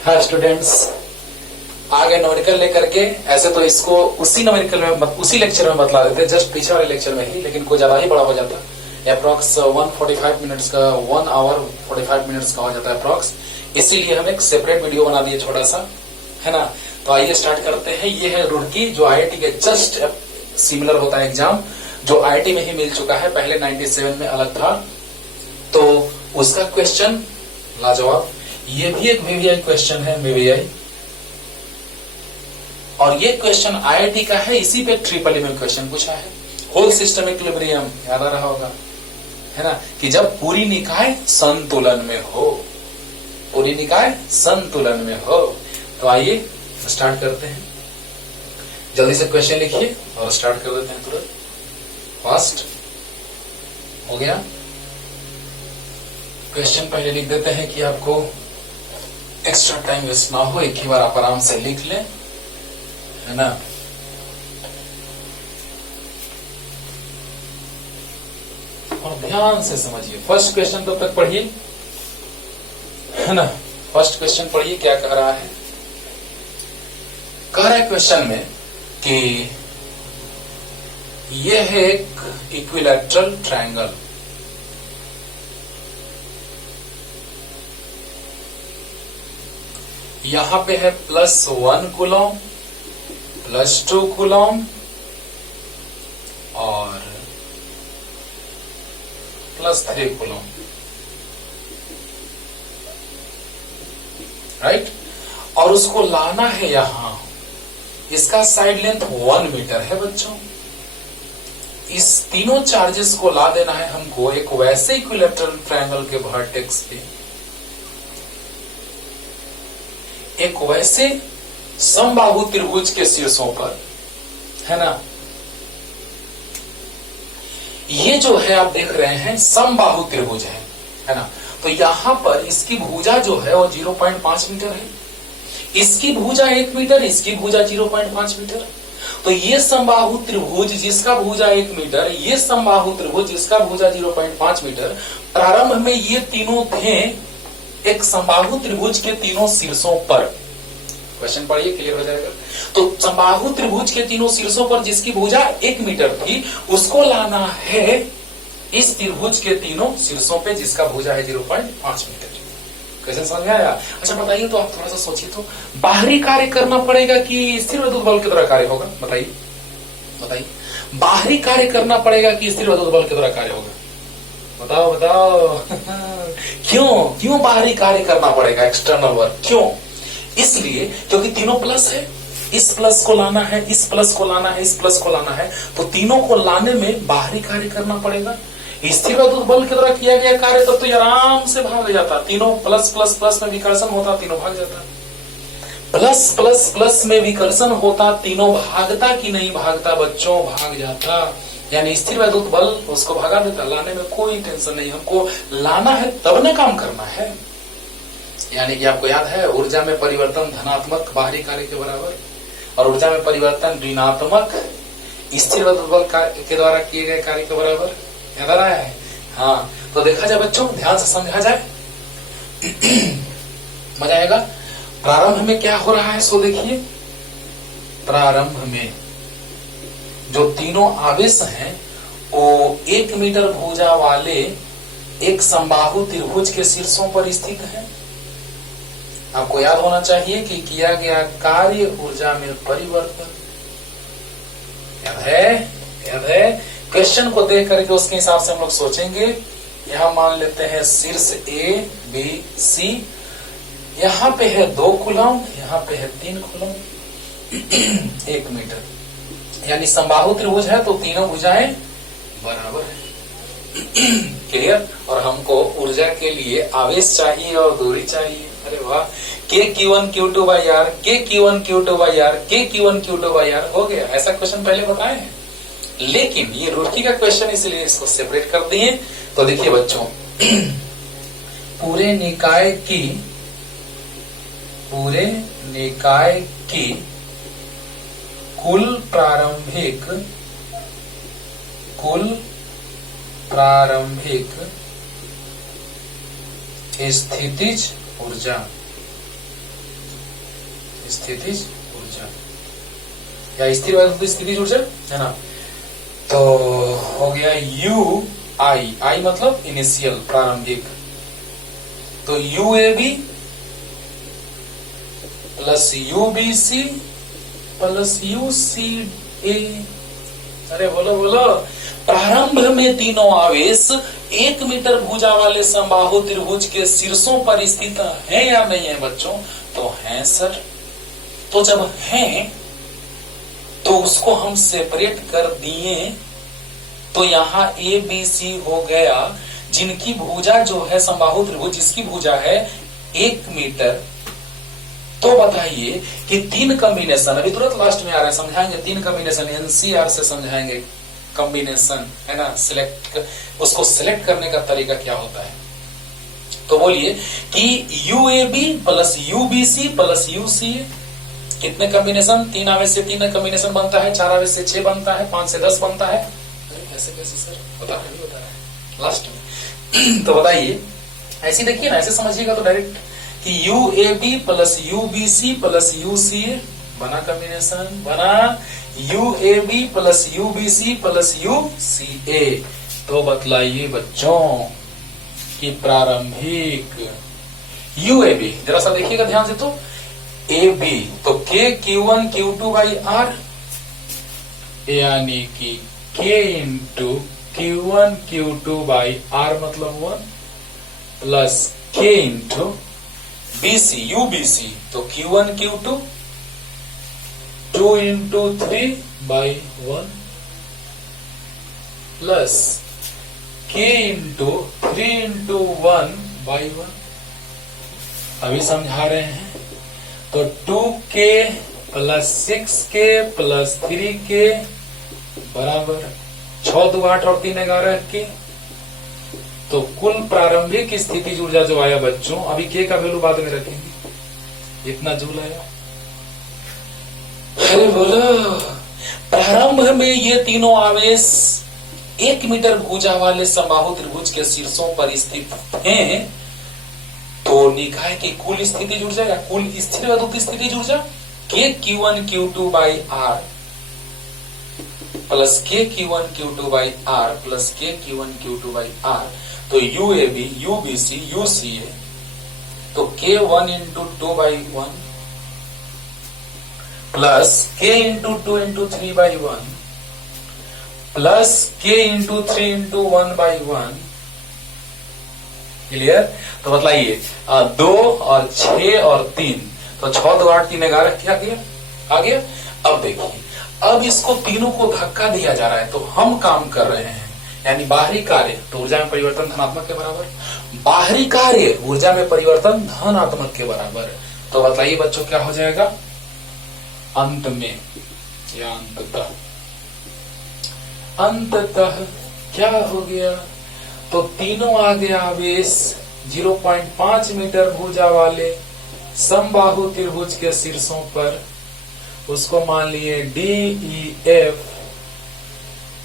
हाँ स्टूडेंट्स, आ गए न्यूमेरिकल लेकर के। ऐसे तो इसको उसी न्यूमेरिकल में उसी लेक्चर में बतला देते, जस्ट पीछे वाले लेक्चर में ही, लेकिन कोई ज्यादा ही बड़ा हो जाता। अप्रॉक्स 145 मिनट्स का, 1 आवर 45 मिनट्स का हो जाता है अप्रॉक्स। इसीलिए हम एक सेपरेट वीडियो बना दिए छोटा सा, है ना। तो आइए स्टार्ट करते हैं। ये है रुड़की, जो IIT के जस्ट सिमिलर होता है एग्जाम, जो IIT में ही मिल चुका है। पहले 97 में अलग था, तो उसका क्वेश्चन लाजवाब। ये भी एक VVI क्वेश्चन है, VVI। और ये क्वेश्चन IIT का है, इसी पे ट्रिपल में क्वेश्चन पूछा है। होल सिस्टम इक्विलिब्रियम याद आ रहा होगा, है ना, कि जब पूरी निकाय संतुलन में हो, पूरी निकाय संतुलन में हो। तो आइए स्टार्ट करते हैं। जल्दी से क्वेश्चन लिखिए और स्टार्ट कर देते हैं तुरंत। फास्ट हो गया क्वेश्चन। पहले लिख देते हैं कि आपको एक्स्ट्रा टाइम वेस्ट ना हो, एक ही बार आप आराम से लिख लें, है ना। और ध्यान से समझिए। फर्स्ट क्वेश्चन तब तक पढ़िए, है ना। फर्स्ट क्वेश्चन पढ़िए क्या कह रहा है। कह रहा है क्वेश्चन में कि यह है एक इक्विलैटरल ट्रायंगल। यहां पे है +1 कूलम, +2 कूलम और +3 कूलम, राइट। और उसको लाना है यहां। इसका साइड लेंथ 1 मीटर है बच्चों। इस तीनों चार्जेस को ला देना है हमको एक वैसे इक्विलैटरल ट्रायंगल के वर्टेक्स पे, एक वैसे समबाहु त्रिभुज के शीर्षों पर, है ना। ये जो है आप देख रहे हैं समबाहु त्रिभुज है ना। तो यहां पर इसकी भुजा जो है वो 0.5 मीटर है, इसकी भुजा 1 मीटर, इसकी भुजा 0.5 मीटर। तो ये समबाहु त्रिभुज जिसका भुजा 1 मीटर, ये समबाहु त्रिभुज जिसका भुजा 0.5 मीटर, प्रारंभ में ये तीनों थे एक समबाहु त्रिभुज के तीनों शीर्षों पर। क्वेश्चन पढ़िए, क्लियर हो जाएगा। तो समबाहु त्रिभुज के तीनों शीर्षों पर जिसकी भुजा 1 मीटर थी, उसको लाना है इस त्रिभुज के तीनों शीर्षों पे जिसका भुजा है 0.5 मीटर। क्वेश्चन समझ में आया। अच्छा बताइए, तो आप थोड़ा सा सोचिए तो, बाहरी कार्य करना पड़ेगा कि स्थिर विद्युत बल के द्वारा कार्य होगा? बताइए बताइए, बाहरी कार्य करना पड़ेगा कि स्थिर विद्युत बल के द्वारा कार्य होगा? बताओ बताओ। क्यों बाहरी कार्य करना पड़ेगा, एक्सटर्नल वर्क क्यों? इसलिए क्योंकि तीनों प्लस है। इस प्लस को लाना है, इस प्लस को लाना है, इस प्लस को लाना है, तो तीनों को लाने में बाहरी कार्य करना पड़ेगा। स्थिर विद्युत बल के द्वारा किया गया कार्य तब तो ये आराम से भाग जाता। तीनों प्लस प्लस प्लस में विकर्षण होता, तीनों भाग जाता। प्लस प्लस प्लस में विकर्षण होता, तीनों भागता कि नहीं भागता बच्चों? भाग जाता। यानी स्थिर विद्युत बल उसको भगा देता। लाने में कोई टेंशन नहीं, हमको लाना है तब न काम करना है। यानी कि आपको याद है, ऊर्जा में परिवर्तन धनात्मक बाहरी कार्य के बराबर, और ऊर्जा में परिवर्तन ऋणात्मक स्थिर विद्युत बल के द्वारा किए गए कार्य के बराबर। याद आ रहा है? हाँ, तो देखा जाए बच्चों, ध्यान से समझा जाए, मजा आएगा। प्रारंभ में क्या हो रहा है सो देखिए। प्रारंभ में जो तीनों आवेश हैं वो 1 मीटर भुजा वाले एक समबाहु त्रिभुज के शीर्षों पर स्थित है। आपको याद होना चाहिए कि किया गया कार्य ऊर्जा में परिवर्तन। याद है? याद है? क्वेश्चन को देख करके उसके हिसाब से हम लोग सोचेंगे। यहां मान लेते हैं शीर्ष A, B, C। यहां पे है 2 कूलम, यहां पे है 3 कूलम, 1 मीटर। यानी समबाहु त्रिभुज है तो तीनों भुजाएं बराबर है। क्लियर? और हमको ऊर्जा के लिए आवेश चाहिए और दूरी चाहिए। अरे वाह, K Q1 Q2/R, K Q1 Q2/R, K Q1 Q2/R हो गया। ऐसा क्वेश्चन पहले बताए हैं, लेकिन ये रुड़की का क्वेश्चन इसलिए इसको सेपरेट कर दिए। तो देखिए बच्चों, पूरे निकाय की कुल प्रारंभिक स्थितिज ऊर्जा स्थितिज ऊर्जा या स्थिर वैद्युत स्थितिज ऊर्जा है ना। तो हो गया यू आई, आई मतलब इनिशियल प्रारंभिक, तो U A B plus U B C plus U C A. अरे बोलो बोलो, प्रारंभ में तीनों आवेश 1 मीटर भुजा वाले समबाहु त्रिभुज के शीर्षों पर स्थित हैं या नहीं है बच्चों? तो हैं सर। तो जब हैं तो उसको हम सेपरेट कर दिए, तो यहां ए बी सी हो गया, जिनकी भुजा जो है समबाहु त्रिभुज जिसकी भुजा है 1 मीटर। तो बताइए कि 3 कॉम्बिनेशन, अभी तुरंत लास्ट में आ रहे हैं, समझाएंगे 3 कॉम्बिनेशन एनसीआर से समझाएंगे कॉम्बिनेशन, है ना। उसको सिलेक्ट करने का तरीका क्या होता है। तो बोलिए कि UAB plus U B C plus UCA कितने कॉम्बिनेशन? 3 आवेश से 3 कॉम्बिनेशन बनता है, 4 आवेश से 6 बनता है, 5 से 10 बनता है। अरे कैसे कैसे सर, बता रहा है लास्ट में। तो बताइए, ऐसे देखिए ना, ऐसे समझिएगा तो डायरेक्ट कि U A B plus U B C plus U C A बना कॉम्बिनेशन, बना U A B plus U B C plus U C A. तो बतलाइए बच्चों कि प्रारंभिक यू ए बी, जरा सा देखिएगा ध्यान से, तो ए बी तो के Q1 Q2 बाई आर, यानी कि के into Q1 Q2 by R मतलब 1 प्लस के इंटू BC UBC तो Q1 Q2 2 into 3 by 1 plus K into 3 into 1 by 1। अभी समझा रहे हैं, तो 2K plus 6K plus 3K बराबर 6 2 8 और 3 11 के। तो कुल प्रारंभिक स्थिति ऊर्जा जो आया बच्चों, अभी के का वैल्यू बाद में रखेंगे, इतना जूल आया। अरे बोलो, प्रारंभ में ये तीनों आवेश 1 मीटर भुजा वाले समबाहु त्रिभुज के शीर्षों पर स्थित हैं, तो निकाय की कुल स्थिति ऊर्जा या कुल स्थिर वैद्युत स्थिति ऊर्जा के Q1 Q2 by R plus के Q1 Q2 by R plus के Q1 Q2 बाई आर। तो यूएबी यूबीसी यूसीए तो K1 into 2 by 1 plus K into 2 into 3 by 1 plus K into 3 into 1 by 1। Clear? तो बताइए 2 और 6 और 3, तो 6 2 8 3 11 क्या किया आ गया। अब देखिए, अब इसको तीनों को धक्का दिया जा रहा है, तो हम काम कर रहे हैं, यानी बाहरी कार्य तो ऊर्जा में परिवर्तन धनात्मक के बराबर, बाहरी कार्य ऊर्जा में परिवर्तन धनात्मक के बराबर। तो बताइए बच्चों क्या हो जाएगा अंत में या अंततः क्या हो गया। तो तीनों आ गया आवेश 0.5 मीटर भुजा वाले समबाहु त्रिभुज के शीर्षों पर, उसको मान लिए DEF।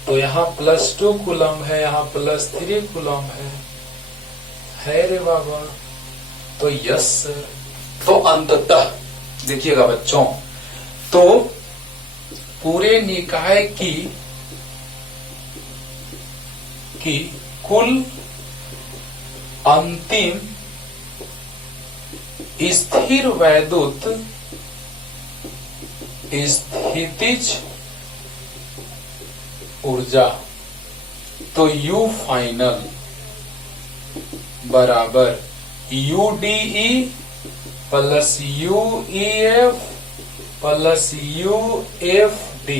तो यहाँ +2 कूलम है, यहाँ +3 कूलम है रे बाबा। तो यस सर। तो अंततः देखिएगा बच्चों, तो पूरे निकाय की कुल अंतिम स्थिर वैद्युत स्थितिज ऊर्जा, तो U फाइनल बराबर UDE plus UEF plus UFD।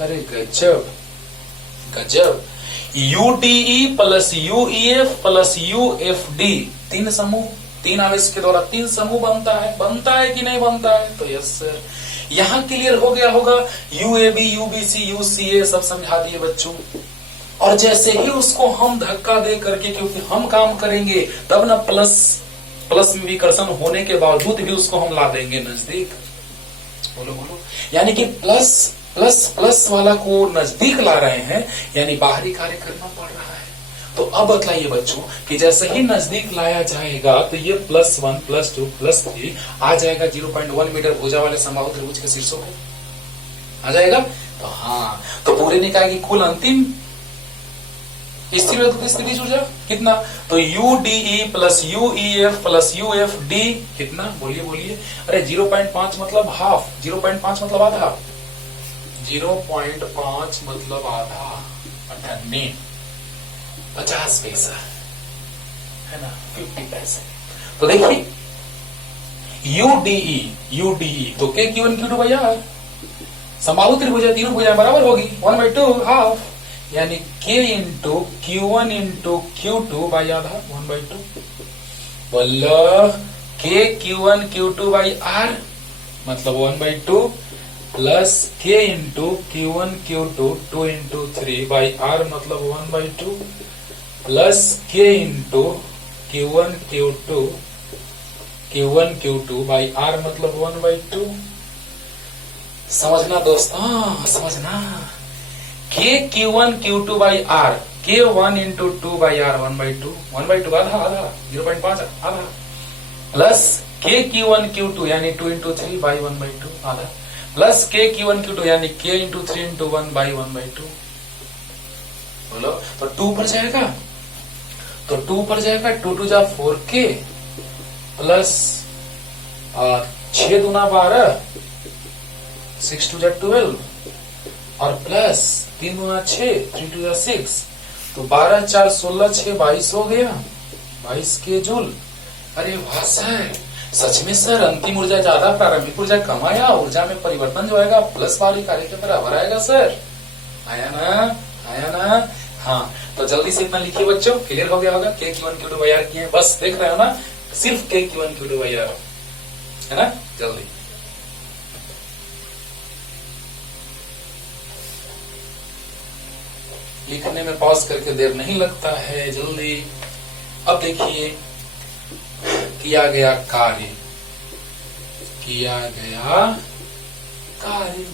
अरे गजब गजब, UDE plus UEF plus UFD 3 समूह, 3 आवेश के द्वारा 3 समूह बनता है कि नहीं बनता है। तो यस सर, यहां क्लियर हो गया होगा। यूएबी यूबीसी यूसीए सब समझा दिए बच्चों। और जैसे ही उसको हम धक्का दे करके, क्योंकि हम काम करेंगे तब ना प्लस में विकर्षण होने के बावजूद भी उसको हम ला देंगे नजदीक। बोलो बोलो, यानी कि प्लस प्लस प्लस वाला को नजदीक ला रहे हैं, यानी बाहरी कार्य करना पड़ रहा है। तो अब बतलाइए बच्चों कि जैसे ही नजदीक लाया जाएगा तो ये +1 +2 +3 आ जाएगा 0.1 मीटर भुजा वाले समबाहु त्रिभुज के शीर्षों पे आ जाएगा। तो हाँ, तो पूरे निकाय की कुल अंतिम स्थिर के बीच ऊर्जा कितना, तो UDE + UEF + UFD कितना, बोलिए बोलिए। अरे 0.5 मतलब हाफ, 0.5 मतलब आधा, 0.5 मतलब आधा, 98 50 पैसा है ना, 50 पैसे। तो देखिए UDE तो Q1 Q2 भाई यार समबाहु त्रिभुजा तीनों भुजाएं बराबर होगी 1/2 हाफ, यानी K into Q1 into Q2 by आधा 1/2। बोलो K Q1 Q2 by R मतलब 1/2 plus K into Q1 Q2 2 into 3 by R मतलब 1/2 plus K into Q1 Q2 by R मतलब 1/2। समझना दोस्तों, समझना। K Q1 Q2 by R, K1 into 2 by R 1/2 आधा 0.5 आधा प्लस K Q1 Q2 यानी 2 into 3 by 1/2 आधा प्लस K Q1 Q2 यानी K इंटू 3 इंटू 1 बाई 1/2। बोलो तो 2 पर जाएगा, तो 2 पर जाएगा 2 2 जा 4K प्लस 6 दूना 12 6 2 जा 12 और प्लस 3 गुना 6 3 2 6, तो 12 4 16 6 22 हो गया, 22 के जूल। अरे वाह सर, सच में सर अंतिम ऊर्जा ज्यादा प्रारंभिक ऊर्जा कम आया, ऊर्जा में परिवर्तन जो आएगा प्लस बाहरी कार्य के बराबर आएगा सर। आया ना, आया ना। हाँ, तो जल्दी से इतना लिखिए बच्चों, क्लियर हो गया होगा। K Q1 Q2 by R किए, बस देख रहे हो ना, सिर्फ K Q1 Q2 by R है ना। जल्दी लिखने में पॉज करके देर नहीं लगता है, जल्दी। अब देखिए किया गया कार्य,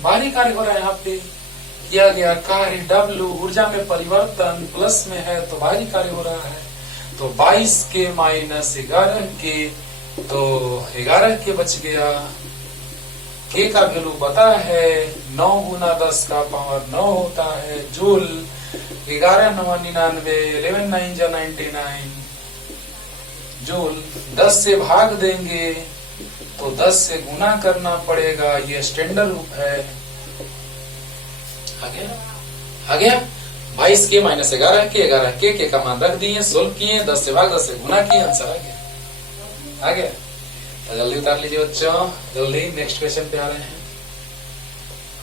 भारी कार्य हो रहा है यहाँ पे। किया गया कार्य W, ऊर्जा में परिवर्तन प्लस में है तो भारी कार्य हो रहा है। तो 22K माइनस 11K, तो 11K बच गया। K का वैल्यू पता है, 9 गुना 10 का पावर 9 होता है जूल। 11 9 99, 11 9 जा 99 जूल। 10 से भाग देंगे तो 10 से गुना करना पड़ेगा, ये स्टैंडर्ड रूप है। आ गया 22K माइनस 11K, K का मान रख दिए, सोल्व किए, 10 से भाग 10 से गुना किए, आंसर आ गया। तो जल्दी उतार लीजिए बच्चों, जल्दी नेक्स्ट क्वेश्चन पे आ रहे हैं।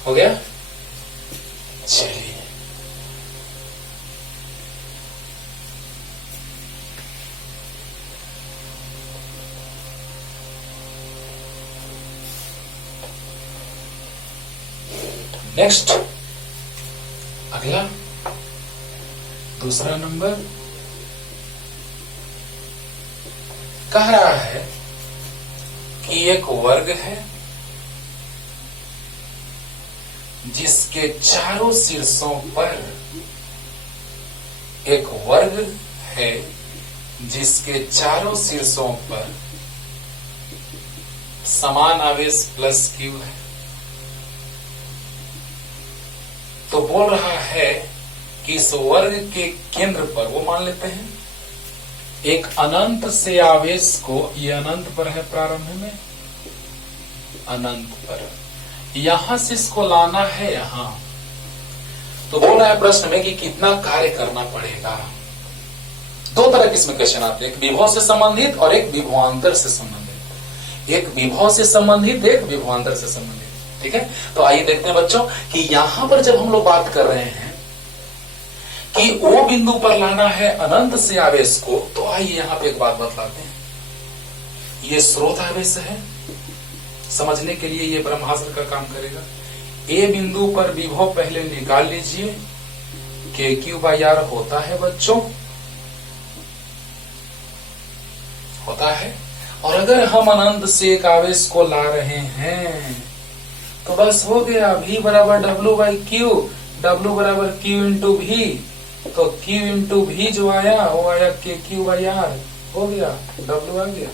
हो गया, चलिए नेक्स्ट, अगला दूसरा नंबर कह रहा है कि एक वर्ग है जिसके चारों शीर्षों पर, एक वर्ग है जिसके चारों शीर्षों पर समान आवेश प्लस Q है। तो बोल रहा है कि इस वर्ग के केंद्र पर, वो मान लेते हैं एक अनंत से आवेश को, ये अनंत पर है प्रारंभ में, अनंत पर, यहां से इसको लाना है यहां। तो बोल रहा है प्रश्न में कि कितना कार्य करना पड़ेगा। दो तरह के इसमें क्वेश्चन आते हैं, एक विभव से संबंधित और एक विभवांतर से संबंधित। एक विभव से संबंधित, एक विभवांतर से संबंधित। ठीक है, तो आइए देखते हैं बच्चों कि यहां पर जब हम लोग बात कर रहे हैं कि ओ बिंदु पर लाना है अनंत से आवेश को, तो आइए यहां पे एक बात बतलाते हैं। ये स्रोत आवेश है, समझने के लिए ये ब्रह्मास्त्र का काम करेगा। ए बिंदु पर विभव पहले निकाल लीजिए, KQ/R होता है बच्चों, होता है। और अगर हम अनंत से एक आवेश को ला रहे हैं तो बस हो गया, V बराबर W/Q, W बराबर Q इंटू V, तो Q इंटू भी जो आया वो आया के क्यू बाई आर, हो गया W आ गया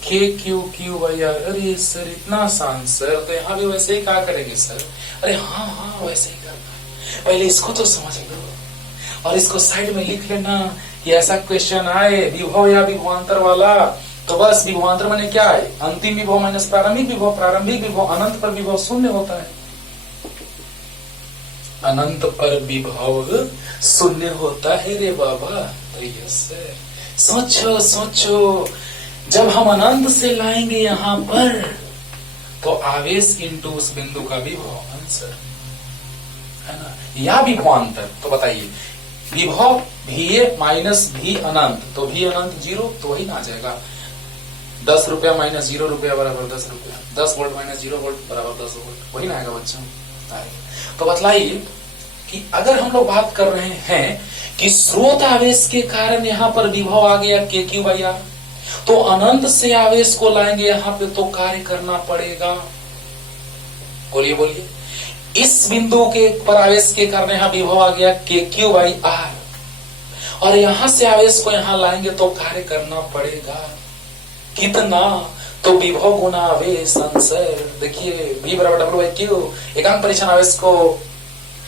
के क्यू क्यू बाई आर। अरे सर इतना आसान सर, तो यहाँ भी वैसे ही क्या करेंगे सर? अरे हाँ वैसे ही करना है, पहले इसको तो समझ लो और इसको साइड में लिख लेना कि ऐसा क्वेश्चन आए विभव या विभवांतर वाला, तो बस विभवांतर माने क्या है? अंतिम विभव माइनस प्रारंभिक विभव, प्रारंभिक विभव अनंत पर विभव शून्य होता है, अनंत पर विभव शून्य होता है रे बाबा। तो यस सोचो सोचो, जब हम अनंत से लाएंगे यहाँ पर तो आवेश इंटू उस बिंदु का विभव, आंसर है ना, या विभवांतर। तो बताइए विभव भी माइनस भी अनंत, तो भी अनंत 0, तो वही ना आ जाएगा 10 रुपया माइनस 0 रुपया बराबर 10 रुपया, 10 वोल्ट माइनस 0 वोल्ट बराबर 10 वोल्ट, वही ना आएगा बच्चों, आएगा। तो बतलाइए कि अगर हम लोग बात कर रहे हैं कि स्रोत आवेश के कारण यहाँ पर विभव आ गया के क्यू बाई आर, तो अनंत से आवेश को लाएंगे यहाँ पे तो कार्य करना पड़ेगा। बोलिए बोलिए, इस बिंदु के पर आवेश के कारण यहाँ विभव आ गया के क्यू बाई आर, और यहां से आवेश को यहाँ लाएंगे तो कार्य करना पड़ेगा कितना? तो विभव गुना आवेश, आंसर देखिए V बराबर W बाई क्यू। एकांक परीक्षण आवेश को,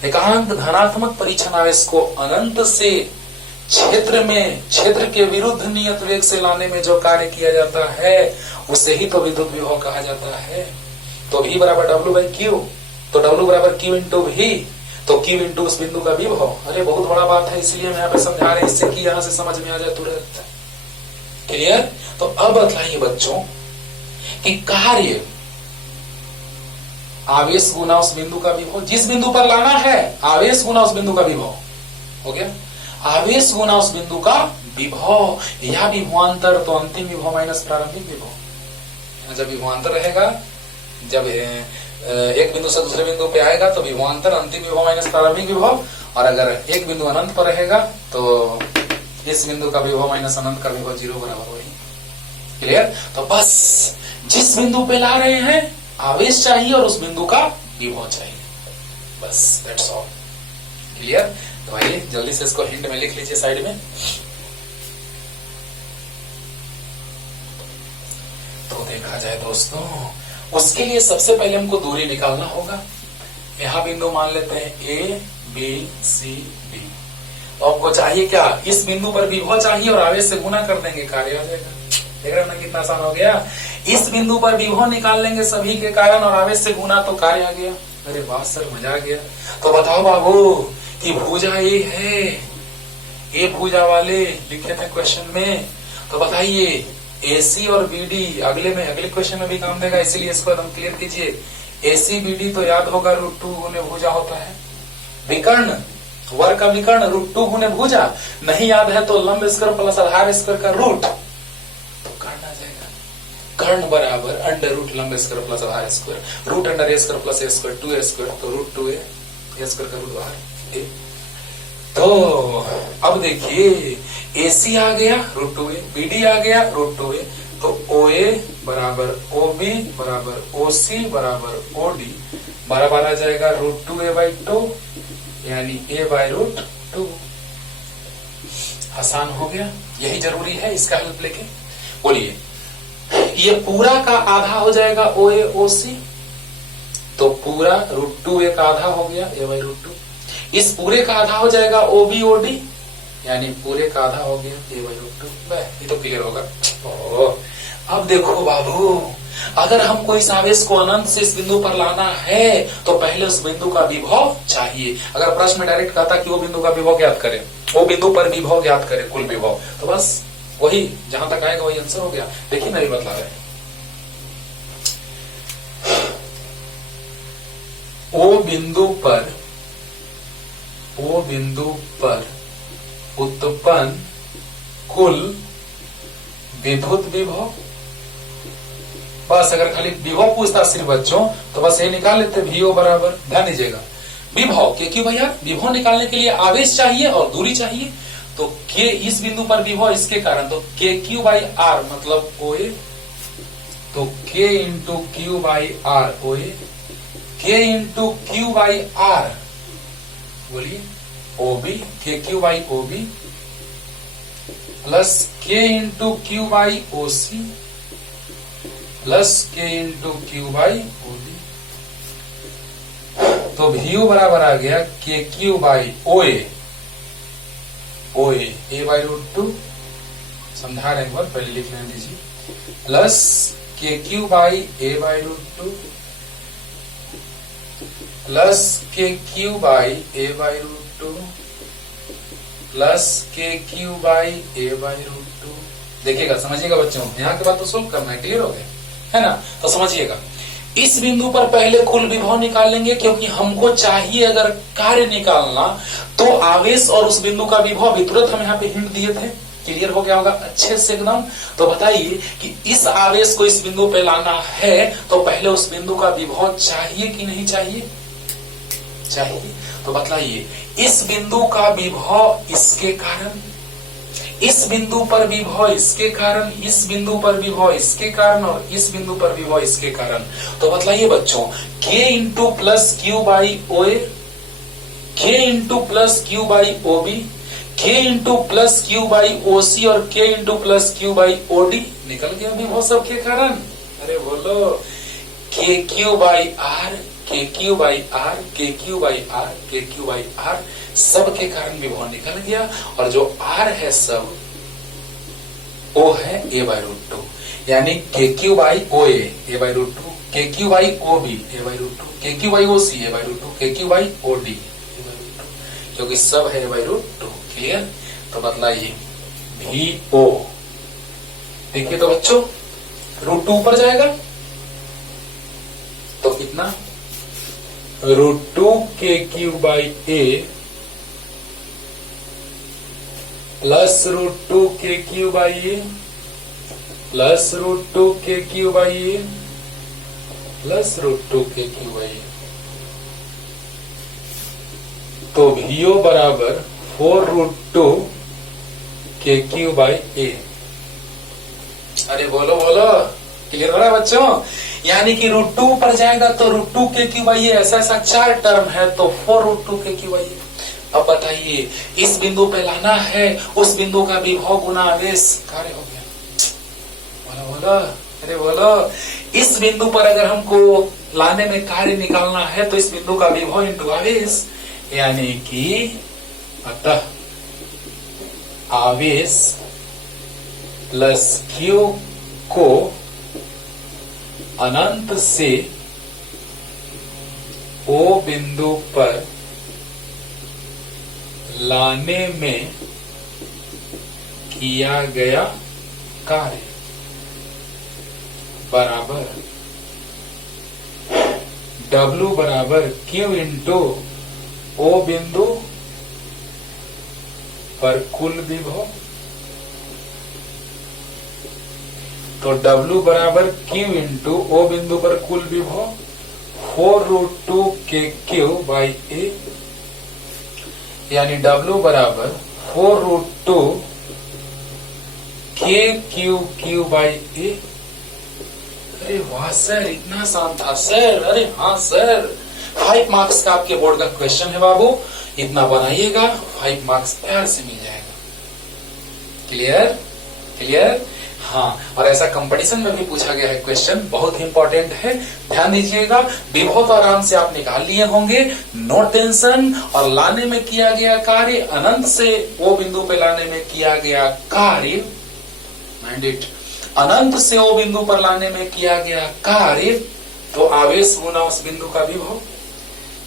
एकांक धनात्मक परीक्षण आवेश को अनंत से क्षेत्र में, क्षेत्र के विरुद्ध नियत वेग से लाने में जो कार्य किया जाता है उसे ही तो विद्युत विभव कहा जाता है। तो V बराबर W बाई क्यू, तो W बराबर Q इंटू V, तो Q इंटू उस बिंदु का विभव। अरे बहुत बड़ा बात है, इसलिए मैं यहाँ पे समझा रहे, इससे कि यहाँ से समझ में आ जाए तुरंत। क्लियर? तो अब बताइए बच्चों कि कार्य आवेश गुना उस बिंदु का विभव, जिस बिंदु पर लाना है आवेश गुना उस बिंदु का विभव, हो गया आवेश गुना उस बिंदु का विभव या विभवांतर, तो अंतिम विभव माइनस प्रारंभिक विभव। जब विभवांतर रहेगा, जब एक बिंदु से दूसरे बिंदु पे आएगा तो विभवांतर अंतिम विभव माइनस प्रारंभिक विभव, और अगर एक बिंदु अनंत पर रहेगा तो इस बिंदु का विभव माइनस अनंत का विभव 0 बराबर वही। क्लियर? तो बस जिस बिंदु पे ला रहे हैं आवेश चाहिए और उस बिंदु का विभव चाहिए, बस दैट्स ऑल। क्लियर? तो आइए जल्दी से इसको हिंट में लिख लीजिए साइड में। तो देखा जाए दोस्तों, उसके लिए सबसे पहले हमको दूरी निकालना होगा। यहां बिंदु मान लेते हैं A B C D, तो आपको चाहिए क्या? इस बिंदु पर विभव चाहिए और आवेश से गुना कर देंगे, कार्य आ जाएगा। देख रहे हो ना कितना आसान हो गया? इस बिंदु पर विभव निकाल लेंगे सभी के कारण और आवेश से गुना, तो कार्य आ गया। अरे वाह सर, मजा आ गया। तो बताओ बाबू कि भुजा ए है, ए भुजा वाले लिखे थे क्वेश्चन में, तो बताइए AC और BD अगले क्वेश्चन में भी काम देगा, इसीलिए इसको एकदम क्लियर कीजिए। AC BD तो याद होगा √2 गुने भुजा होता है। विकर्ण, वर्ग का विकर्ण √2 गुने भुजा, नहीं याद है तो लंब स्क्वायर प्लस आधार स्क्वायर का रूट, तो कर्ण आ जाएगा। कर्ण बराबर अंडर रूट लंब स्क्वायर प्लस आधार स्क्वायर, रूट अंडर ए स्क्वायर प्लस ए स्क्वायर 2a स्क्वायर, तो √2a, ए स्क्वायर का रूट बाहर ए। तो अब देखिए AC आ गया √2a, BD आ गया √2a, तो OA बराबर OB बराबर OC बराबर OD बराबर आ जाएगा √2a बाई 2, यानी a बाई √2। आसान हो गया, यही जरूरी है इसका हेल्प लेके। बोलिए, ये पूरा का आधा हो जाएगा OA OC, तो पूरा √2a का आधा हो गया a बाई √2। इस पूरे का आधा हो जाएगा OB OD, यानी पूरे का आधा हो गया a बाई √2। ये तो क्लियर होगा। अब देखो बाबू, अगर हमको इस आवेश को अनंत से इस बिंदु पर लाना है तो पहले उस बिंदु का विभव चाहिए। अगर प्रश्न में डायरेक्ट कहता कि वो बिंदु का विभव ज्ञात करें, वो बिंदु पर विभव ज्ञात करें, कुल विभव, तो बस वही जहां तक आएगा वही आंसर हो गया। देखिए मेरी बतला रहे, ओ बिंदु पर उत्पन्न कुल विद्युत विभव, बस अगर खाली विभव पूछता सिर्फ बच्चों तो बस ये निकाल लेते, VO बराबर, ध्यान दीजिएगा, विभव के क्यों भैया, विभव निकालने के लिए आवेश चाहिए और दूरी चाहिए, तो के इस बिंदु पर विभव इसके कारण, तो के क्यू बाई आर मतलब OA, तो K into Q by R OA, K into Q by R, बोलिए OB, KQ by OB प्लस K इंटू Q by OC प्लस K इंटू Q by OD। तो VO बराबर आ गया KQ by OA, OA A by √2, समझा रहे हैं एक बार, पहले लिख लेने दीजिए, plus KQ by A by √2 plus KQ by A by √2 plus KQ by A by √2। देखिएगा, समझिएगा बच्चों, यहाँ के बाद तो सोल्व करना है, क्लियर हो गया है ना। तो समझिएगा, इस बिंदु पर पहले कुल विभव निकाल लेंगे, क्योंकि हमको चाहिए अगर कार्य निकालना तो आवेश और उस बिंदु का विभव भी तुरंत हम यहाँ पे हिंट दिए थे, क्लियर हो गया होगा अच्छे से एकदम। तो बताइए कि इस आवेश को इस बिंदु पे लाना है तो पहले उस बिंदु का विभव चाहिए कि नहीं चाहिए? चाहिए। तो बतलाइए, इस बिंदु का विभव इसके कारण, इस बिंदु पर विभव इसके कारण, इस बिंदु पर विभव इसके कारण और इस बिंदु पर विभव इसके कारण। तो बतलाइए बच्चों, K into plus Q by OA, K into plus Q by OB, K into plus Q by OC और K into plus Q by OD निकल गया विभव सबके कारण। अरे बोलो, KQ by R, KQ by R, KQ by R, KQ by R सब के कारण विभव निकल गया, और जो R है सब O है A बाई √2, यानी KQ by OA A by √2, KQ by OB A by √2, KQ by OC A by √2, KQ by OD A by √2, क्योंकि सब है A बाई √2, क्लियर। तो बतलाइए VO, देखिए तो बच्चों √2 ऊपर जाएगा तो कितना, √2 KQ by A plus √2 KQ by A plus √2 KQ by A plus √2 KQ by A। तो VO बराबर 4√2 KQ बाई A। अरे बोलो बोलो, क्लियर हो रहा है बच्चों? यानी कि √2 पर जाएगा तो √2 KQ बाई A, ऐसा ऐसा चार टर्म है तो 4√2 KQ बाई A। अब बताइए, इस बिंदु पे लाना है, उस बिंदु का विभव गुना आवेश, कार्य हो गया। बोलो बोलो, अरे बोलो, इस बिंदु पर अगर हमको लाने में कार्य निकालना है तो इस बिंदु का विभव इंटू आवेश, यानी कि अतः आवेश प्लस Q को अनंत से O बिंदु पर लाने में किया गया कार्य बराबर W बराबर Q इंटू O बिंदु पर कुल विभव। तो W बराबर Q इंटू O बिंदु पर कुल विभव 4√2 KQ बाई A, यानी W बराबर 4√2 KQQ बाई A। अरे वाह सर, इतना आसान था सर। अरे हाँ सर, 5 मार्क्स का आपके बोर्ड का क्वेश्चन है बाबू, इतना बनाइएगा, 5 मार्क्स प्यार से मिल जाएगा। Clear clear. हाँ, और ऐसा कंपटीशन में भी पूछा गया है क्वेश्चन, बहुत ही इंपॉर्टेंट है, ध्यान दीजिएगा। विभव तो आराम से आप निकाल लिए होंगे, नो टेंशन। और लाने में किया गया कार्य, अनंत से वो बिंदु पे लाने में किया गया कार्य, माइंड इट, अनंत से वो बिंदु पर लाने में किया गया कार्य, तो आवेश गुना उस बिंदु का विभव।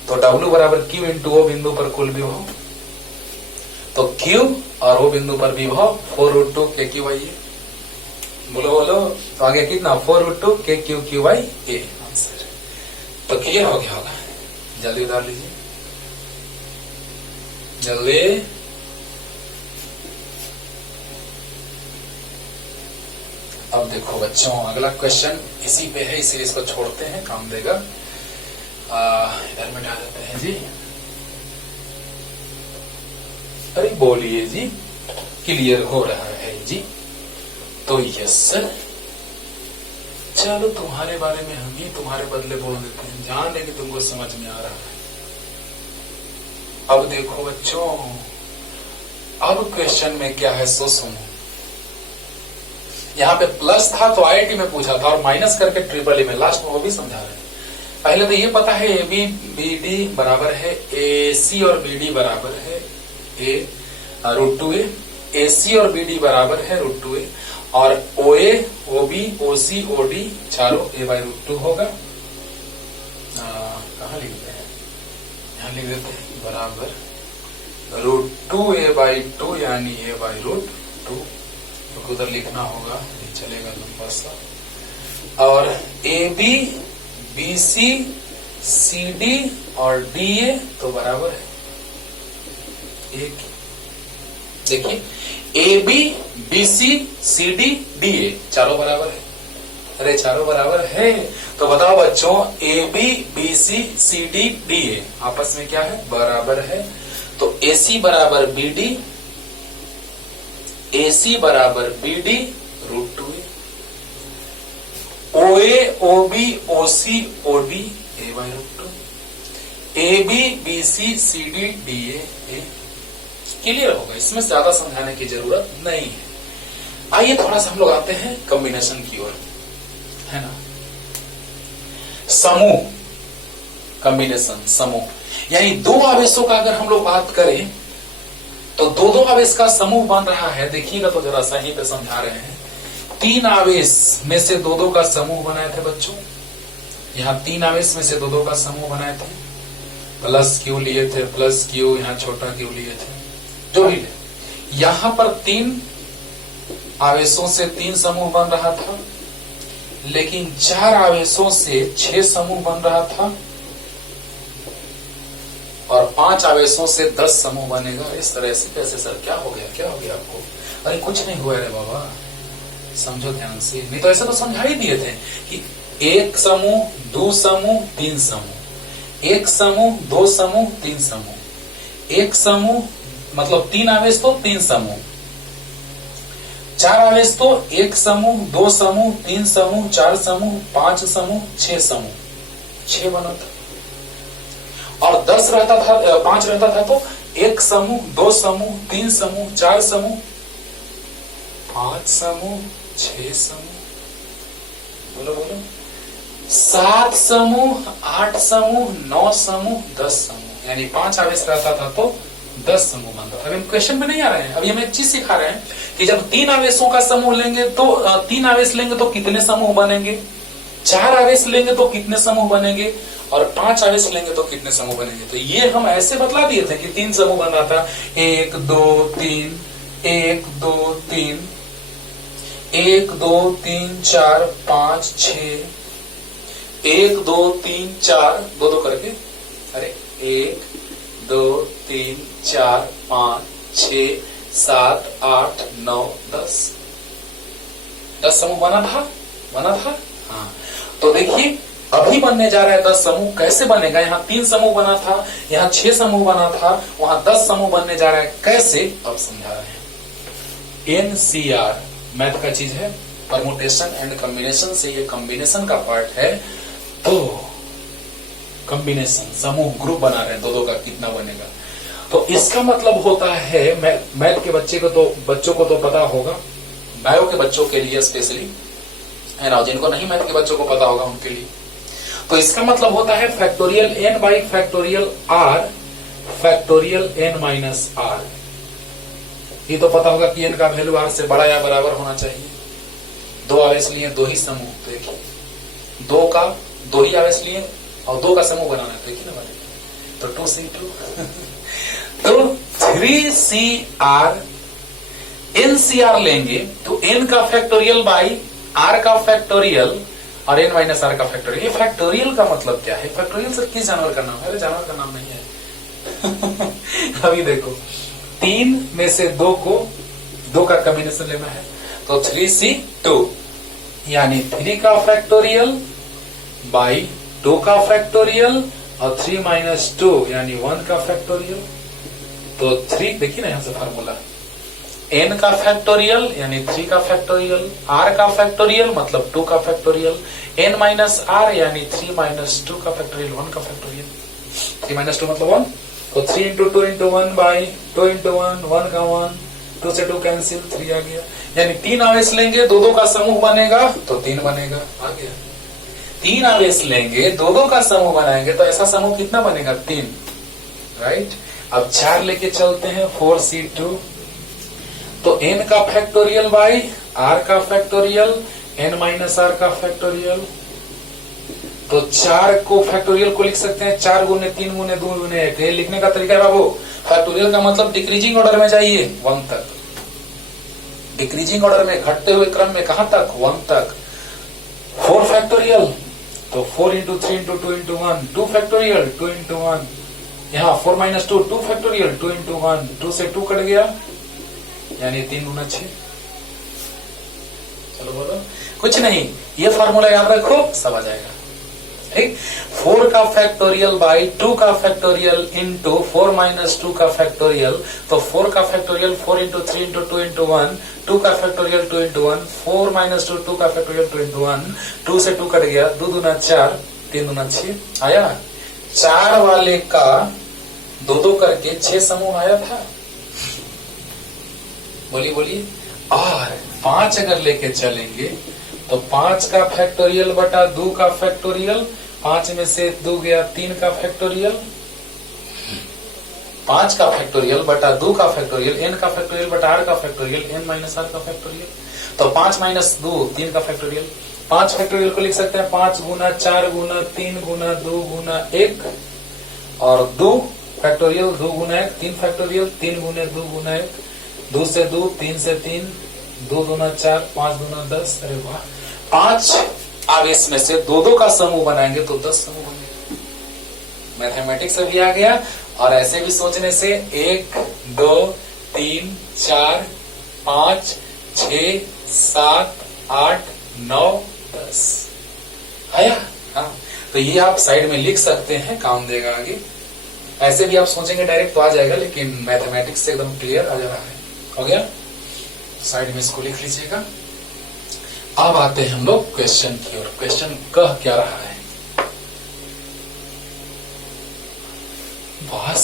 तो W बराबर Q इंटू वो बिंदु पर कुल विभव। तो Q और वो बिंदु पर विभव 4√2 KQ बाई A। बोलो बोलो, तो आगे कितना, 4√2 KQQ बाई A आंसर। तो क्लियर हो गया होगा, जल्दी उतार लीजिए जल्दी। अब देखो बच्चों, अगला क्वेश्चन इसी पे है, इसीलिए इसको छोड़ते हैं, काम देगा। इधर में डाल देते हैं जी। अरे बोलिए जी, क्लियर हो रहा है जी? तो यस सर, चलो तुम्हारे बारे में हम ही तुम्हारे बदले बोल देते हैं, जान लेंगे तुमको समझ में आ रहा है। अब देखो बच्चों, अब क्वेश्चन में क्या है सो सुनो। यहाँ पे प्लस था तो आईआईटी में पूछा था, और माइनस करके ट्रिपल ई में, लास्ट में वो भी समझा रहे हैं। पहले तो ये पता है ए बी बी डी बराबर है ए सी और बी डी बराबर है ए रूट टू ए सी और बी डी बराबर है रूट टू ए, और ओ A O B O C O D चारों ए बाई रूट टू होगा। कहाँ लिखते हैं, यहाँ लिख देते हैं बराबर root two A by two, यानी ए बाई रूट टू, तो उधर लिखना होगा, ये चलेगा लंबा सा। और A B B C C D और डी ए तो बराबर है एक। देखिए A B B C C D D A चारों बराबर है। अरे चारों बराबर है तो बताओ बच्चों, A B B C C D D A आपस में क्या है, बराबर है। तो ए सी बराबर बी डी, ए सी बराबर B D root two A, O A O B O C O D A by root two, A B B C C D D A. Clear होगा, इसमें ज्यादा समझाने की जरूरत नहीं है। आइए थोड़ा सा हम लोग आते हैं कॉम्बिनेशन की ओर, है ना। समूह, कॉम्बिनेशन समूह, यानी दो आवेशों का अगर हम लोग बात करें तो दो दो आवेश का समूह बन रहा है। देखिएगा तो जरा सही पे समझा रहे हैं। तीन आवेश में से दो दो का समूह बनाए थे बच्चों, यहाँ तीन आवेश में से दो दो का समूह बनाए थे, प्लस क्यू लिए थे, प्लस क्यू, यहाँ छोटा क्यू लिए थे, जो भी ले। यहां पर तीन आवेशों से तीन समूह बन रहा था, लेकिन चार आवेशों से 6 समूह बन रहा था, और 5 आवेशों से 10 समूह बनेगा। इस तरह से कैसे सर, क्या हो गया, क्या हो गया आपको? अरे कुछ नहीं हुआ रे बाबा, समझो ध्यान से। नहीं तो ऐसे तो समझा ही दिए थे कि एक समूह, दो समूह, तीन समूह, एक समूह, दो समूह, तीन समूह, एक समूह मतलब तीन आवेश तो तीन समूह, चार आवेश तो एक समूह, दो समूह, तीन समूह, चार समूह, 5 समूह, 6 समूह, 6 बना था। और 10 रहता था, 5 रहता था तो एक समूह, दो समूह, तीन समूह, चार समूह, 5 समूह, 6 समूह, बोलो बोलो, 7 समूह, 8 समूह, 9 समूह, 10 समूह, यानी 5 आवेश रहता था तो 10 समूह बनता था। अभी हम क्वेश्चन में नहीं आ रहे हैं, अभी हम एक चीज सिखा रहे हैं कि जब तीन आवेशों का समूह लेंगे तो तीन आवेश लेंगे तो कितने समूह बनेंगे, 4 आवेश लेंगे तो कितने समूह बनेंगे, और 5 आवेश लेंगे तो कितने समूह बनेंगे। तो ये हम ऐसे बतला दिए थे कि 3 समूह बन रहा था, 1 2 3, 1 2 3, 1 2 3 4 5 6, 1 2 3 4, दो दो करके, अरे 1 2 3 4 5 6 7 8 9 10 समूह बना था। हाँ, तो देखिए अभी बनने जा रहा है 10 समूह। कैसे बनेगा? यहाँ 3 समूह बना था, यहाँ 6 समूह बना था, वहां 10 समूह बनने जा रहा है। कैसे? अब समझा रहे हैं। NCR मैथ का चीज है, परमुटेशन एंड कॉम्बिनेशन से ये कॉम्बिनेशन का पार्ट है। तो कॉम्बिनेशन समूह ग्रुप बना रहे हैं, दो का कितना बनेगा। तो इसका मतलब होता है, मैथ के बच्चों को तो पता होगा, बायो के बच्चों के लिए स्पेशली है ना, जिनको नहीं मैथ के बच्चों को पता होगा उनके लिए। तो इसका मतलब होता है factorial n by factorial r factorial n minus r। ये तो पता होगा कि n का वैल्यू r से बड़ा या बराबर होना चाहिए। 2 आवेश लिए, 2 ही समूह, देखिए 2 ही आवेश लिए और 2 का समूह बनाना है, देखिए ना बनेगा, तो 2c2 तो 3cr NCR लेंगे तो n का फैक्टोरियल बाई r का फैक्टोरियल और n माइनस r का फैक्टोरियल। ये फैक्टोरियल का मतलब क्या है? फैक्टोरियल सर किस जानवर का नाम है? अरे जानवर का नाम नहीं है अभी देखो 3 में से 2 का कॉम्बिनेशन लेना है, तो 3c2 यानी 3 का फैक्टोरियल बाई 2 का फैक्टोरियल और 3 माइनस 2 यानी 1 का फैक्टोरियल। तो 3 देखिए ना, यहां से फार्मूला n का फैक्टोरियल यानी 3 का फैक्टोरियल, r का फैक्टोरियल मतलब 2 का फैक्टोरियल, n माइनस r यानी 3 माइनस 2 का फैक्टोरियल, 1 का फैक्टोरियल। 3 माइनस 2 मतलब 1, तो 3 इंटू 2 इंटू 1 बाई 2 इंटू 1, 1 का 1, 2 से 2 कैंसिल, 3 आ गया। यानी 3 आवेश लेंगे, 2 का समूह बनेगा तो 3 बनेगा, आ गया। 3 आवेश लेंगे, 2 का समूह बनाएंगे तो ऐसा समूह कितना बनेगा, 3, राइट। अब 4 लेके चलते हैं, 4C2, तो n का फैक्टोरियल बाई r का फैक्टोरियल, n माइनस r का फैक्टोरियल। तो 4 को फैक्टोरियल को लिख सकते हैं 4 गुने 3 गुने 2 गुने 1। ये लिखने का तरीका है बाबू। फैक्टोरियल का मतलब डिक्रीजिंग ऑर्डर में जाइए, 1 तक। डिक्रीजिंग ऑर्डर में, घटते हुए क्रम में, कहां तक, 1 तक। 4 फैक्टोरियल, तो 4 into 3 into 2 into 1, 2 factorial, 2 into 1। यहाँ 4 माइनस 2, 2 फैक्टोरियल, 2 इंटू 1, 2 से 2 कट गया, यानी 3 गुना 6। चलो बोलो, कुछ नहीं, ये फॉर्मूला याद रखो, सब आ जाएगा, ठीक। 4 का फैक्टोरियल बाई 2 का फैक्टोरियल इंटू 4 माइनस 2 का फैक्टोरियल। तो 4 का फैक्टोरियल 4 इंटू 3 इंटू 2 इंटू 1, 2 का फैक्टोरियल 2 इंटू 1, 4 माइनस 2, 2 का फैक्टोरियल 2 इंटू 1, 2 से 2 कट गया, 2 दूना 4, 3 दूना 6 आया। 4 वाले का 2 करके 6 समूह आया था, बोलिए बोलिए। और 5 अगर लेके चलेंगे तो 5 का फैक्टोरियल बटा 2 का फैक्टोरियल, 5 में से 2 गया, 3 का फैक्टोरियल, 5 का फैक्टोरियल बटा 2 का फैक्टोरियल, n का फैक्टोरियल बटा r का फैक्टोरियल, n माइनस r का फैक्टोरियल। तो 5 माइनस 2, 3 का फैक्टोरियल। 5 फैक्टोरियल को लिख सकते हैं 5 गुना 4 गुना 3 गुना 2 गुना 1, और 2 फैक्टोरियल 2 गुना 1, 3 फैक्टोरियल 3 गुने 2 गुना 1, 2 से 2, 3 से 3, 2 दूना 4, 5 दूना 10। अरे वाह, 5 आवेश में से 2 का समूह बनाएंगे तो 10 समूह बनेगा। मैथमेटिक्स भी आ गया, और ऐसे भी सोचने से 1 2 3 4 5 6 7 8 9 10 आया। हाँ, तो ये आप साइड में लिख सकते हैं, काम देगा आगे। ऐसे भी आप सोचेंगे डायरेक्ट तो आ जाएगा, लेकिन मैथमेटिक्स से एकदम क्लियर आ जा रहा है। हो गया, साइड में इसको लिख लीजिएगा। अब आते हैं हम लोग क्वेश्चन की ओर। क्वेश्चन कह क्या रहा है, बस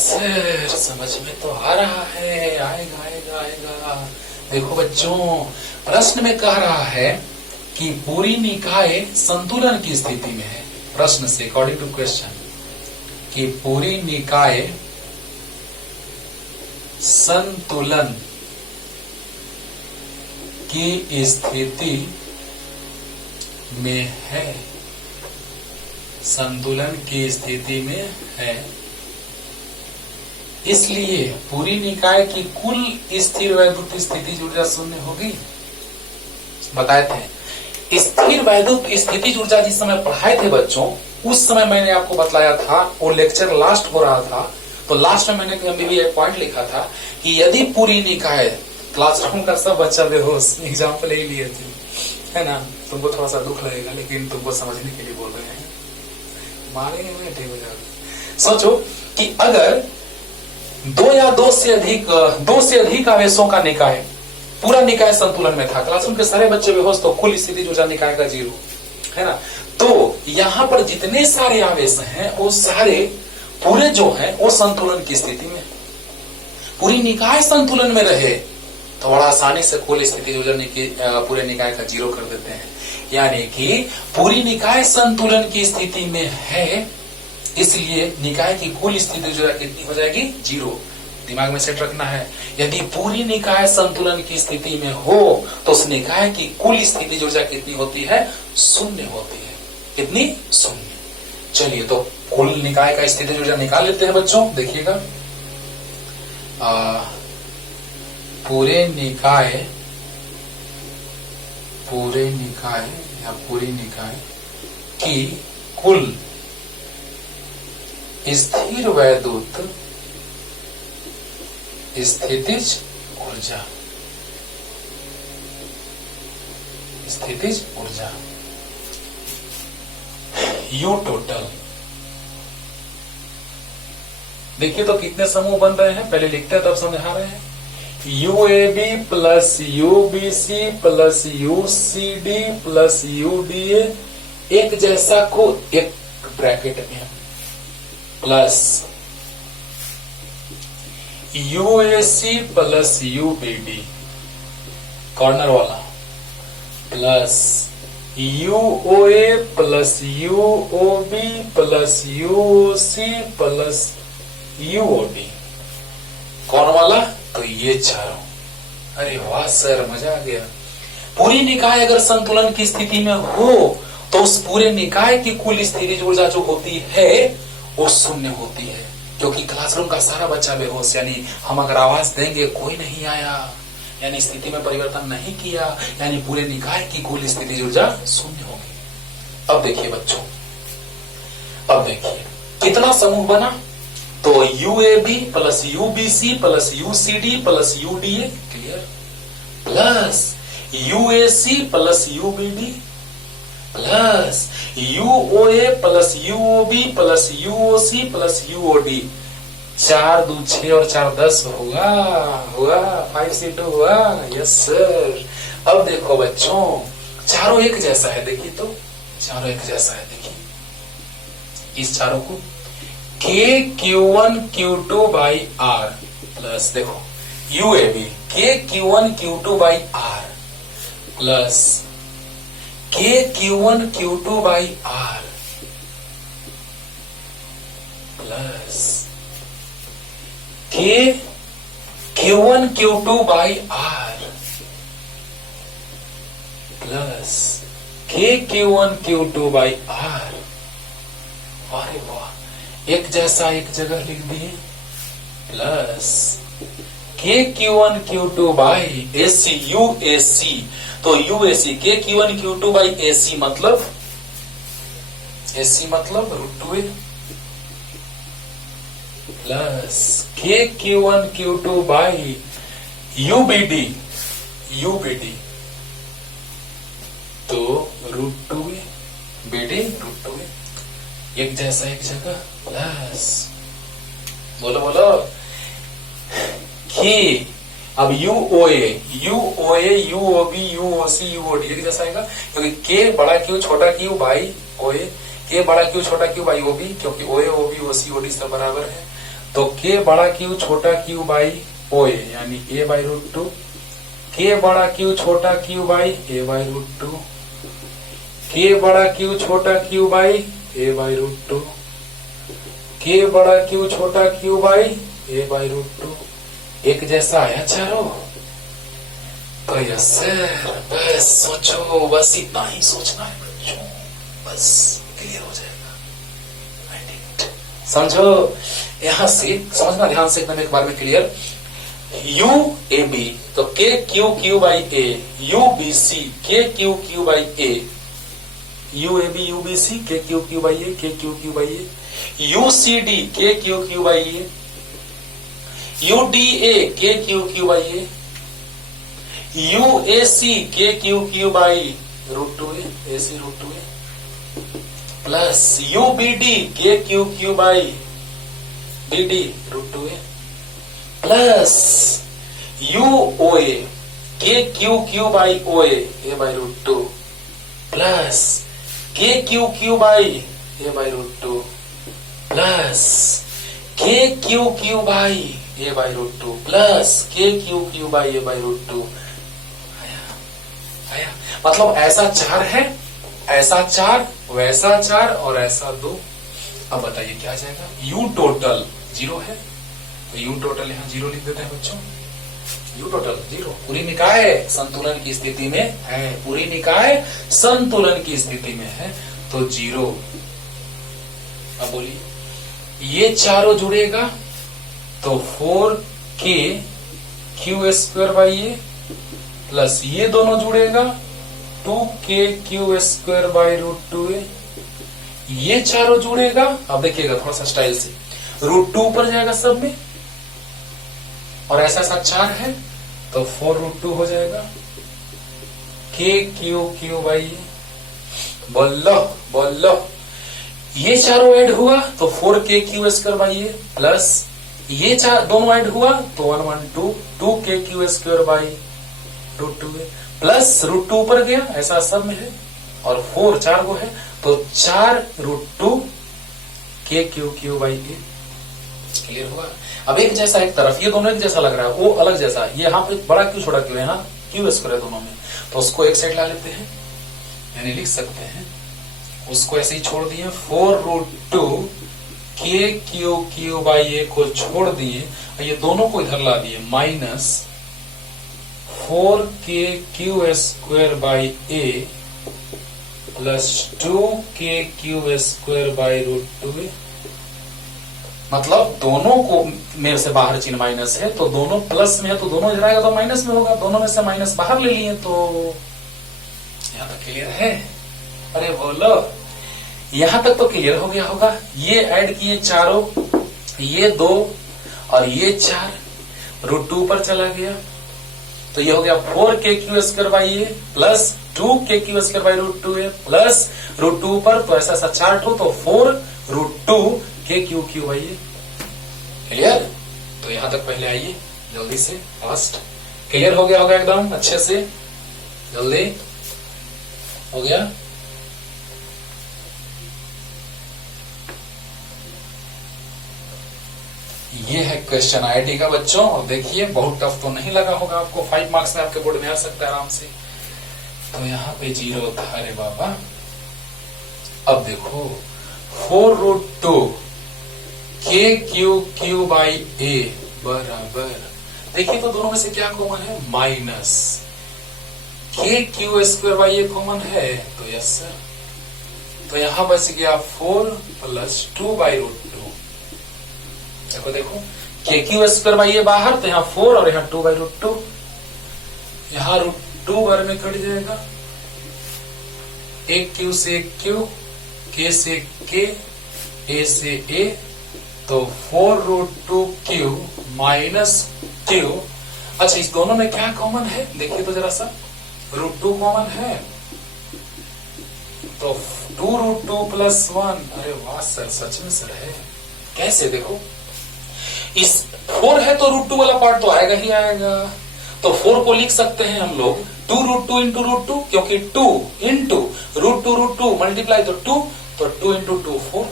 समझ में तो आ रहा है, आएगा आएगा आएगा। देखो बच्चों, प्रश्न में कह रहा है कि पूरी निकाय संतुलन की स्थिति में है। प्रश्न से अकॉर्डिंग टू क्वेश्चन, कि पूरी निकाय संतुलन की स्थिति में है, संतुलन की स्थिति में है। इसलिए पूरी निकाय की कुल स्थिर वैद्युत स्थिति ऊर्जा शून्य होगी। बताए थे स्थिर वैद्युत स्थिति ऊर्जा जिस समय पढ़ाए थे बच्चों, उस समय मैंने आपको बतलाया था, वो लेक्चर लास्ट हो रहा था, तो लास्ट में मैंने भी एक पॉइंट लिखा था कि यदि पूरी निकाय, क्लासरूम का सब बच्चा बेहोश, एग्जाम्पल ही लिए थे, है ना, तुमको थोड़ा सा दुख लगेगा, लेकिन तुमको समझने के लिए बोल रहे हैं, मारेंगे नहीं, ठीक हो जाएगा। सोचो कि अगर 2 या 2 से अधिक आवेशों का निकाय, पूरा निकाय संतुलन में था, क्लासरूम के सारे बच्चे बेहोश, तो कुल स्थिति ऊर्जा निकाय का 0, है ना। तो यहाँ पर जितने सारे आवेश हैं वो सारे पूरे जो हैं वो संतुलन की स्थिति में, पूरी निकाय संतुलन में रहे तो बड़ा आसानी से कुल स्थिति ऊर्जा पूरे निकाय का 0 कर देते हैं। यानी कि पूरी निकाय संतुलन की स्थिति में है, इसलिए निकाय की कुल स्थिति ऊर्जा कितनी हो जाएगी, 0। दिमाग में सेट रखना है, यदि पूरी निकाय संतुलन की स्थिति में हो तो उस निकाय की कुल स्थिति ऊर्जा कितनी होती है, 0 होती है। कितनी, 0। चलिए तो कुल निकाय का स्थिति ऊर्जा निकाल लेते हैं बच्चों। देखिएगा, पूरे निकाय या पूरी निकाय की कुल स्थिर वैद्युत स्थितिज ऊर्जा यू टोटल। देखिए तो कितने समूह बन रहे हैं, पहले लिखते हैं तब समझा रहे हैं। UAB plus UBC plus UCD plus UDA, एक जैसा को एक ब्रैकेट में, प्लस यूएसी प्लस यूबीडी कॉर्नर वाला plus U O A plus U O B plus U O C plus यूओडी कौन वाला? तो ये चारों। अरे वाह सर, मजा आ गया। पूरी निकाय अगर संतुलन की स्थिति में हो तो उस पूरे निकाय की कुल स्थितिज ऊर्जा जो होती है वो शून्य होती है, क्योंकि क्लासरूम का सारा बच्चा बेहोश, यानी हम अगर आवाज देंगे कोई नहीं आया, यानी स्थिति में परिवर्तन नहीं किया, यानी पूरे निकाय की कुल स्थितिज ऊर्जा शून्य होगी। अब देखिए बच्चों, अब देखिए कितना समूह बना? तो U A B plus U B C plus U C D plus U D A, clear, plus U A C plus U B D plus U O A plus U O B plus U O C plus U O D. 4 2 6 और 4 10 हुआ 5 से 2 हुआ। Yes sir. अब देखो बच्चों, चारों एक जैसा है, देखिए तो चारों एक जैसा है। देखिए इस चारों को K Q1 Q2 by R plus देखो U A B K Q1 Q2 by R plus के Q1 Q2 by R plus के Q1 Q2 by R plus के Q1 Q2 बाई आर। अरे वाह, एक जैसा एक जगह लिख दिए, प्लस के Q1 Q2 by AC UAC. तो यूएसी के Q1 Q2 बाई AC मतलब √2a प्लस के Q1 Q2 बाई यूबीडी तो √2a, बीडी √2a, एक जैसा एक जगह, प्लस बोलो कि अब यूओए यूओबी यूओसी यूओडी एक जैसा आएगा, क्योंकि के बड़ा क्यू छोटा क्यू बाई ओए, के बड़ा क्यू छोटा क्यू बाई ओबी, क्योंकि ओए ओबी ओसी ओडी सब बराबर है। तो के बड़ा क्यू छोटा क्यू बाई ओए यानी ए बाई √2, के बड़ा क्यू छोटा क्यू बाई ए बाई √2, के बड़ा क्यू छोटा क्यू बाई ए बाई √2, के बड़ा क्यू छोटा क्यू बाई ए बाई √2। एक जैसा आया चारों? तो यस सर, बस सोचो, बस इतना ही सोचना है बच्चों, बस क्लियर हो जाएगा। समझो, यहां से समझना ध्यान से एकदम एक बार में क्लियर। यू ए बी तो K Q by A, U B C K Q by A, U A B U B C K Q by A, K Q by A, U C D K Q by A, U D A K Q by A, U A C K Q by √2a, A C √2a, plus U B D K Q by B D √2a, plus U O A K Q by O A by √2, plus K Q by A by √2, plus K Q by A by √2, plus K Q by A by √2। आया, मतलब ऐसा 4 है, ऐसा 4, वैसा 4 और ऐसा 2। अब बताइए क्या आ जाएगा? यू टोटल 0 है, तो यू टोटल यहाँ 0 लिख देते हैं बच्चों। यू टोटल 0, पूरी निकाय संतुलन की स्थिति में है, पूरी निकाय संतुलन की स्थिति में है, तो 0। अब बोलिए, ये चारों जुड़ेगा तो 4k q² by A, plus ये दोनों जुड़ेगा 2k q² बाई √2a, ये चारों जुड़ेगा। अब देखिएगा थोड़ा सा स्टाइल से, √2 ऊपर जाएगा सब में, और ऐसा 4 है तो 4√2 हो जाएगा, k q बाई ए। बोलो, ये चारों ऐड हुआ तो 4k q² by A, plus ये दोनों ऐड हुआ तो 112 2k q² by √2a, plus √2 ऊपर गया, ऐसा सब में है, और 4 को है तो 4 √2 k q by A. Clear हुआ? अब एक जैसा एक तरफ, ये दोनों एक जैसा लग रहा है, वो अलग जैसा, ये यहाँ पे बड़ा क्यू छोटा क्यू है, यहाँ क्यू स्क्वायर है दोनों में, तो उसको एक साइड ला लेते हैं, यानी लिख सकते हैं उसको ऐसे ही छोड़ दिए, 4√2 के क्यू क्यू बाई ए को छोड़ दिए, ये दोनों को इधर ला दिए, माइनस 4 के Q square by A plus 2 के क्यू स्क्वायर बाई √2a। मतलब दोनों को मेरे से बाहर चिन्ह माइनस है, तो दोनों प्लस में है, तो दोनों इधर आएगा तो माइनस में होगा, दोनों में से माइनस बाहर ले लिए, तो यहां तक क्लियर है? अरे बोलो, यहां तक तो क्लियर हो गया होगा। ये ऐड किए चारों, ये 2 और ये 4, √2 पर चला गया, तो ये हो गया 4 के Q square by A plus 2 के Q square by √2a plus √2 पर, तो ऐसा चार्ट हो तो 4√2 के Q Q by A. Clear? तो यहां तक पहले आइए जल्दी से, फास्ट। क्लियर हो गया होगा एकदम अच्छे से, जल्दी हो गया। ये है क्वेश्चन आईटी का बच्चों, और देखिए बहुत टफ तो नहीं लगा होगा आपको, 5 मार्क्स में आपके बोर्ड में आ सकता है आराम से। तो यहाँ पे 0 था, अरे बाबा। अब देखो 4√2 के क्यू क्यू बाई ए बराबर, देखिए तो दोनों में से क्या कॉमन है, माइनस के Q square by A common है, तो यस सर, तो यहां बच गया 4 प्लस 2 बाई √2। देखो देखो, के क्यू स्क्वायर बाई ए बाहर, तो यहाँ 4 और यहाँ 2 बाई √2, यहाँ √2 बार में कट जाएगा, एक क्यू से एक क्यू, के से के, ए से ए, तो 4√2 क्यू माइनस क्यू। अच्छा, इस दोनों में क्या कॉमन है देखिए तो जरा सा, √2 कॉमन है, तो 2√2 प्लस 1। अरे वाह सर, सच में सर है। कैसे? देखो इस 4 है तो √2 वाला पार्ट तो आएगा ही आएगा, तो 4 को लिख सकते हैं हम लोग 2√2 इंटू √2, क्योंकि 2 इंटू √2 मल्टीप्लाई तो 2, तो 2 into 2 4,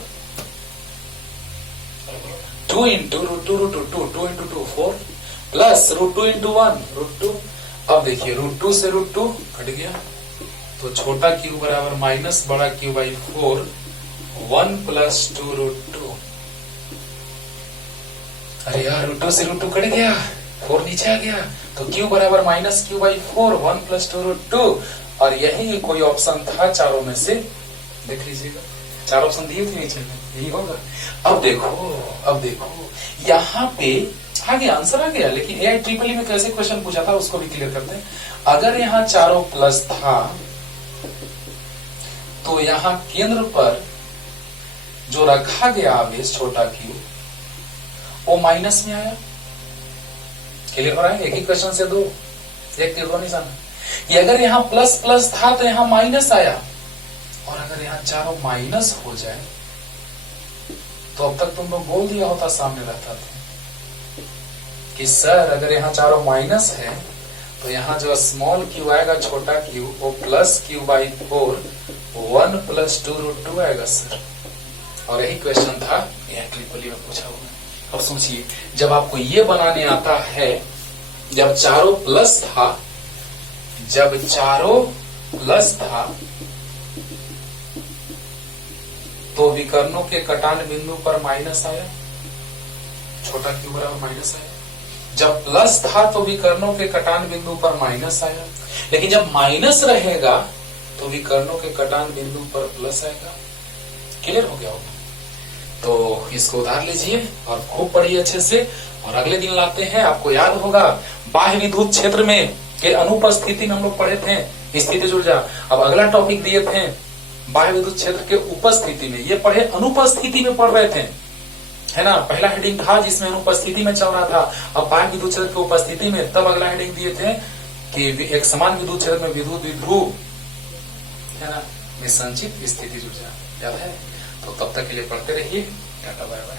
2 into √2 2 into 2 4 plus √2 into 1 √2। अब देखिए √2 से √2 कट गया, तो छोटा क्यू बराबर माइनस बड़ा क्यू बाई 4, 1 प्लस 2 √2। अरे यार, √2 से √2 कट गया, 4 नीचे आ गया, तो क्यू बराबर माइनस क्यू बाई 4, 1 प्लस 2 √2। और यही कोई ऑप्शन था चारों में से, देख लीजिएगा 4 ऑप्शन दिए थे नीचे में, यही होगा। अब देखो यहाँ पे आ गया, आंसर आ गया, लेकिन AIEEE में कैसे क्वेश्चन पूछा था उसको भी क्लियर करते हैं। अगर यहाँ चारों प्लस था, तो यहाँ केंद्र पर जो रखा गया आवेश छोटा क्यू, वो माइनस में आया। क्लियर हो रहा है? एक ही क्वेश्चन से दो, एक तीर दो निशान। ये अगर यहाँ प्लस प्लस था तो यहाँ माइनस आया, और अगर यहाँ चारों माइनस हो जाए तो अब तक तुम लोग बोल दिया होता, सामने रहता था कि सर अगर यहाँ चारों माइनस है तो यहाँ जो स्मॉल क्यू आएगा छोटा क्यू, वो प्लस क्यू बाई 4, 1 प्लस 2 √2 आएगा सर। और यही क्वेश्चन था AIEEE में पूछा हुआ। अब सोचिए, जब आपको ये बनाने आता है, जब चारों प्लस था, तो विकर्णों के कटान बिंदु पर माइनस आया, छोटा क्यू बराबर माइनस आया। जब प्लस था तो विकर्णों के कटान बिंदु पर माइनस आया, लेकिन जब माइनस रहेगा तो विकर्णों के कटान बिंदु पर प्लस आएगा। क्लियर हो गया होगा? तो इसको उधार लीजिए और खूब पढ़िए अच्छे से, और अगले दिन लाते हैं। आपको याद होगा बाह्य विद्युत क्षेत्र में के अनुपस्थिति में हम लोग पढ़े थे स्थिति ऊर्जा। अब अगला टॉपिक दिए थे बाह्य विद्युत क्षेत्र के उपस्थिति में, ये पढ़े अनुपस्थिति में पढ़ रहे थे, है ना। पहला हेडिंग था जिसमें अनुपस्थिति में चल रहा था, अब बाह्य विद्युत क्षेत्र की उपस्थिति में। तब अगला हेडिंग दिए थे कि एक समान विद्युत क्षेत्र में विद्युत द्विध्रुव, है ना, में संचित स्थिति ऊर्जा। याद है? तो तब तक के लिए पढ़ते रहिए। Tata bye bye.